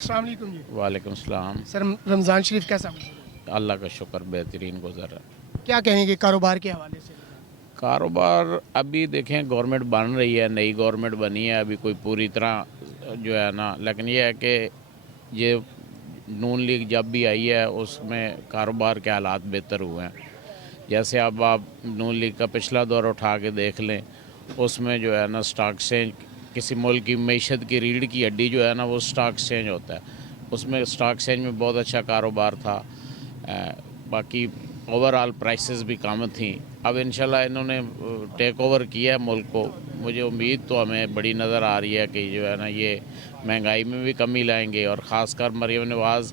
अस्सलाम वालेकुम जी। वालेकुम सलाम। सर रमज़ान शरीफ कैसा गुज़रा? अल्लाह का शुक्र बेहतरीन गुजर। क्या कहेंगे कारोबार के हवाले से? कारोबार अभी देखें गवर्नमेंट बन रही है, नई गवर्नमेंट बनी है, अभी कोई पूरी तरह जो है ना, लेकिन ये है कि ये नून लीग जब भी आई है उसमें कारोबार के हालात बेहतर हुए हैं। जैसे अब आप नून लीग का पिछला दौर उठा के देख लें, उसमें जो है ना स्टॉक एक्सचेंज, किसी मुल्क की मीशत की रीढ़ की हड्डी जो है ना वो स्टॉक एक्सचेंज होता है। उसमें स्टॉक एक्सचेंज में बहुत अच्छा कारोबार था। बाकी ओवरऑल प्राइसेस भी कम थी। अब इंशाल्लाह इन्होंने टेक ओवर किया है मुल्क को। मुझे उम्मीद तो हमें बड़ी नज़र आ रही है कि जो है ना ये महंगाई में भी कमी लाएंगे, और ख़ासकर मरीम नवाज़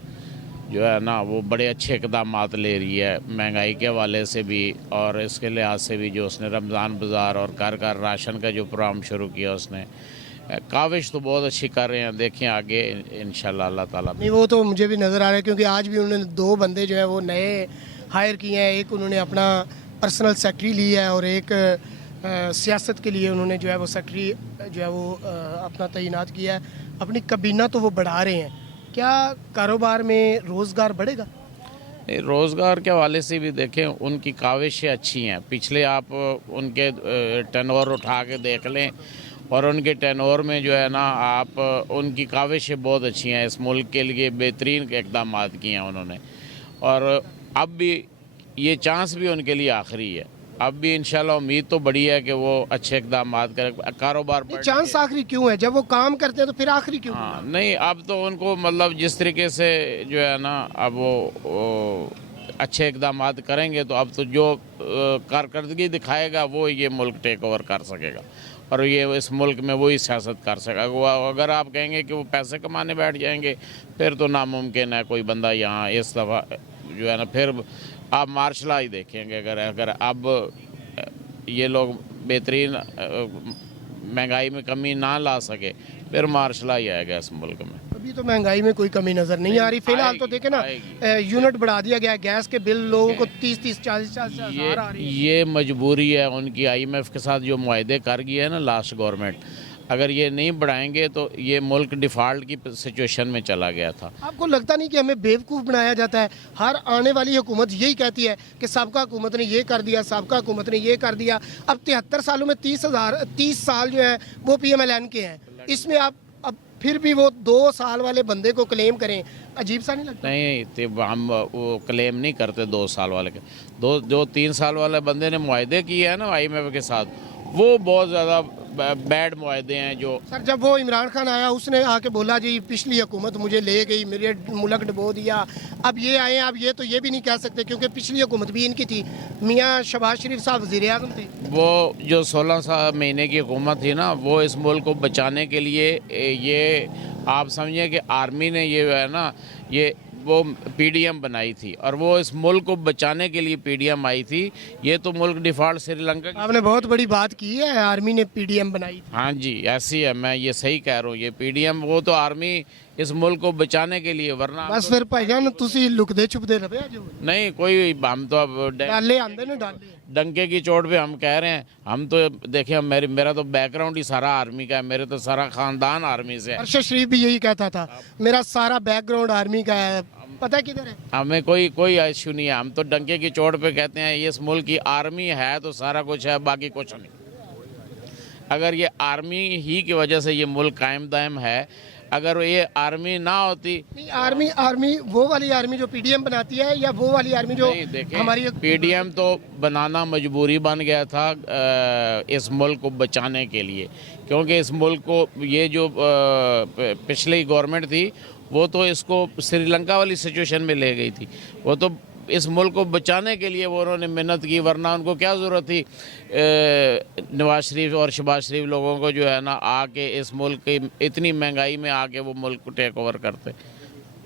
जो है ना वो बड़े अच्छे इकदाम ले रही है महंगाई के हवाले से भी, और इसके लिहाज से भी। जो उसने रमज़ान बाज़ार और घर राशन का जो प्रोग्राम शुरू किया उसने, काविश तो बहुत अच्छी कर रहे हैं। देखें आगे इंशाल्लाह अल्लाह ताला। नहीं, वो तो मुझे भी नज़र आ रहा है क्योंकि आज भी उन्होंने 2 बंदे जो है वो नए हायर किए हैं। एक उन्होंने अपना पर्सनल सेक्रेटरी लिया है और एक सियासत के लिए उन्होंने जो है वो सेक्रेटरी जो है वो अपना तैनात किया है। अपनी काबीना तो वो बढ़ा रहे हैं। क्या कारोबार में रोज़गार बढ़ेगा? रोज़गार के हवाले से भी देखें उनकी काविशें अच्छी हैं। पिछले आप उनके टर्नओवर उठा के देख लें, और उनके टर्नओवर में जो है ना आप उनकी काविशें बहुत अच्छी हैं। इस मुल्क के लिए बेहतरीन इकदाम किए हैं उन्होंने, और अब भी ये चांस भी उनके लिए आखिरी है। अब भी इंशाल्लाह उम्मीद तो बड़ी है कि वो अच्छे इकदाम करें, कारोबार नहीं, बढ़ने चांस के। आखिरी क्यों है? जब वो काम करते हैं तो फिर आखिरी क्यों? हाँ नहीं, अब तो उनको मतलब जिस तरीके से जो है ना अब वो अच्छे इकदाम करेंगे तो अब तो जो कारकर्दगी दिखाएगा वो ये मुल्क टेक ओवर कर सकेगा, और ये इस मुल्क में वही सियासत कर सकेगा। अगर आप कहेंगे कि वो पैसे कमाने बैठ जाएंगे फिर तो नामुमकिन है कोई बंदा यहाँ इस दफ़ा जो है ना। फिर आप मार्शल ही देखेंगे। अगर अगर अब ये लोग बेहतरीन महंगाई में कमी ना ला सके फिर मार्शल ही आएगा इस मुल्क में। अभी तो महंगाई में कोई कमी नज़र नहीं आ रही फिलहाल। तो देखे ना, यूनिट बढ़ा दिया गया है गैस के बिल लोगों को 30-30 40-40 हज़ार आ रही है। ये मजबूरी है उनकी। IMF के साथ जो मुआहदे कर गई है ना लास्ट गवर्नमेंट, अगर ये नहीं बढ़ाएंगे तो ये मुल्क डिफ़ॉल्ट की सिचुएशन में चला गया था। आपको लगता नहीं कि हमें बेवकूफ़ बनाया जाता है? हर आने वाली हुकूमत यही कहती है कि सबका हुकूमत ने ये कर दिया, सबका हुकूमत ने ये कर दिया। अब 73 सालों में 30 साल जो है वो PMLN के हैं। इसमें आप अब फिर भी वो 2 साल वाले बंदे को क्लेम करें, अजीब सा नहीं लगता? नहीं तो हम वो क्लेम नहीं करते 2 साल वाले के। जो 3 साल वाले बंदे ने मुआहदे किए हैं ना IMF के साथ, वो बहुत ज़्यादा बैड मुआहदे हैं। जो सर जब वो इमरान खान आया उसने आके बोला जी पिछली हुकूमत मुझे ले गई, मेरे मुल्क डुबो दिया। अब ये आए, अब ये तो ये भी नहीं कह सकते क्योंकि पिछली हुकूमत भी इनकी थी। मियाँ शहबाज शरीफ साहब वज़ीर आज़म थे। वो जो 16 महीने की हुकूमत थी ना, वो इस मुल्क को बचाने के लिए ये आप समझिए कि आर्मी ने ये है ना ये वो PDM बनाई थी, और वो इस मुल्क को बचाने के लिए PDM आई थी। ये तो मुल्क डिफ़ॉल्ट श्रीलंका की। आपने बहुत बड़ी बात की है, आर्मी ने PDM बनाई थी। हाँ जी ऐसी है, मैं ये सही कह रहा हूँ। ये PDM वो तो आर्मी इस मुल्क को बचाने के लिए, वरना बस फिर भाईजान तुसी लुकदे छुपदे रहे आज नहीं कोई। हम तो अब डाले आंदे ने डाले। डंके की चोट पे हम कह रहे हैं। हम तो देखिए मेरा तो बैकग्राउंड ही सारा आर्मी का है, मेरे तो सारा ख़ानदान आर्मी से है। अरशद शरीफ भी यही कहता था, मेरा सारा बैकग्राउंड आर्मी का है। पता है किधर है? हमें कोई कोई इशू नहीं है। हम तो डंके की चोट पे कहते हैं ये इस मुल्क की आर्मी है तो सारा कुछ है, बाकी कुछ नहीं। अगर ये आर्मी ही की वजह से ये मुल्क कायम दायम है, अगर ये आर्मी ना होती। नहीं, आर्मी वो वाली आर्मी जो PDM बनाती है या वो वाली आर्मी जो हमारी PDM तो बनाना मजबूरी बन गया था इस मुल्क को बचाने के लिए, क्योंकि इस मुल्क को ये जो पिछली गवर्नमेंट थी वो तो इसको श्रीलंका वाली सिचुएशन में ले गई थी। वो तो इस मुल्क को बचाने के लिए वो उन्होंने मेहनत की, वरना उनको क्या ज़रूरत थी नवाज शरीफ और शहबाज शरीफ लोगों को जो है ना आके इस मुल्क की इतनी महंगाई में आके वो मुल्क को टेक ओवर करते।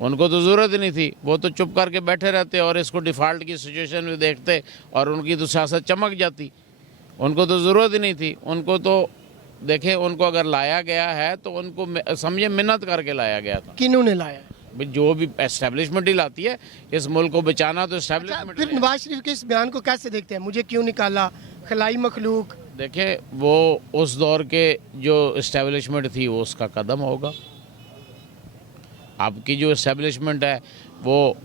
उनको तो ज़रूरत ही नहीं थी। वो तो चुप करके बैठे रहते और इसको डिफ़ॉल्ट की सिचुएशन में देखते, और उनकी तो सियासत चमक जाती। उनको तो ज़रूरत ही नहीं थी। उनको तो देखें, उनको अगर लाया गया है तो उनको समझे मिन्नत करके लाया गया था। किन्होंने लाया? जो भी एस्टेब्लिशमेंट ही लाती है इस मुल्क को बचाना, तो एस्टेब्लिशमेंट। फिर नवाज शरीफ के इस बयान को कैसे देखते हैं? मुझे क्यों निकाला, खलाई मखलूक? देखें वो उस दौर के जो एस्टेब्लिशमेंट थी वो उसका कदम होगा। अब की जो इस्टेब्लिशमेंट है वो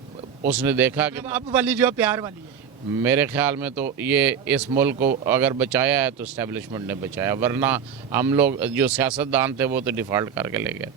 उसने देखा कि अब वाली जो है प्यार वाली है। मेरे ख्याल में तो ये इस मुल्क को अगर बचाया है तो इस्टेब्लिशमेंट ने बचाया, वरना हम लोग जो सियासतदान थे वो तो डिफ़ॉल्ट करके ले गए।